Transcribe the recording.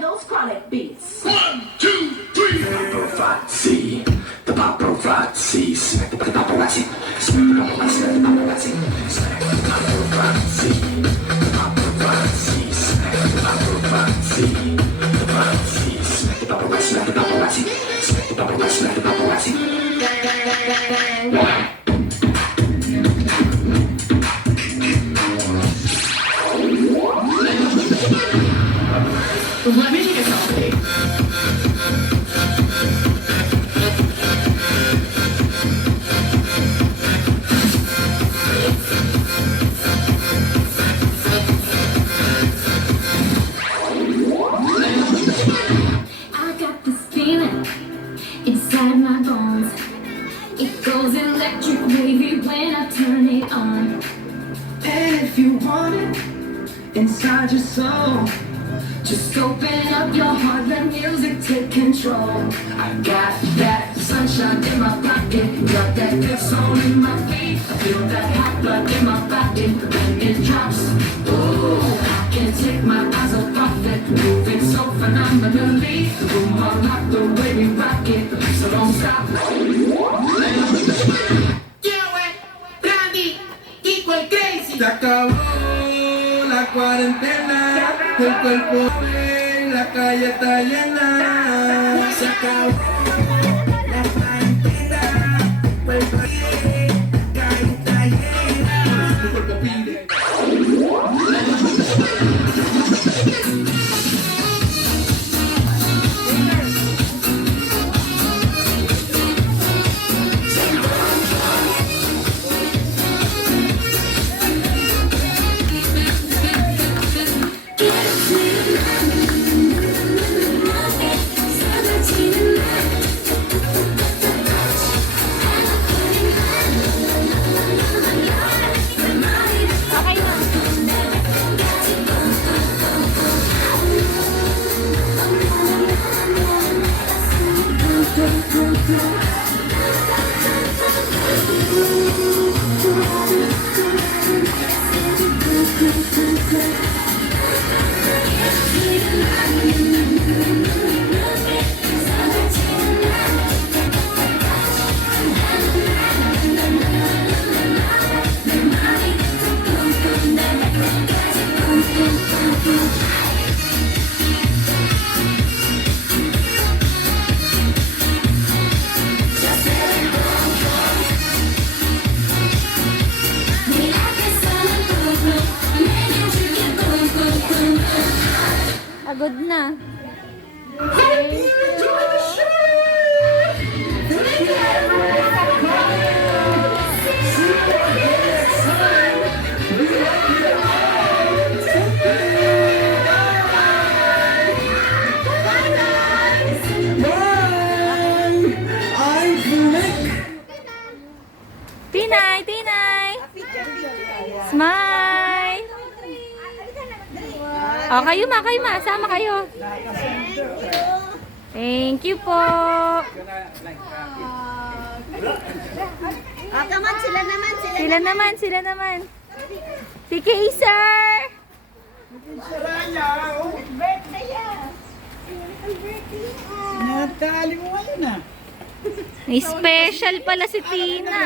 Those chronic beats. 1, 2, 3. Paparazzi, the paparazzi, smack the paparazzi, smack the paparazzi, the paparazzi, smack the paparazzi, the paparazzi, smack the paparazzi, the paparazzi, smack the paparazzi, smack the paparazzi, smack the paparazzi, smack the paparazzi. Let me take a selfie. I got this feeling inside my bones. It goes electric wavy when I turn it on. And if you want it inside your soul, Just open up your heart, let music take control. I got that sunshine in my pocket, got that good soul in my feet. I feel that hot blood in my body when it drops. Ooh, I can't take my eyes off of it, moving so phenomenally. The room unlocked the way we rock it, so don't stop. se acabó la cuarentena, el cuerpo en la calle está llena. Se acabó la cuarentena, el cuerpo en la calle está llena. Tu cuerpo pide. Pagod na. Tinay! Tinay! Smile! Oh, kayo ma. Sama kayo. Thank you po. Come on, sila naman. Sila naman. Si Kaiser! Birthday yan. Natali mo ngayon ah. May special pala si Tina.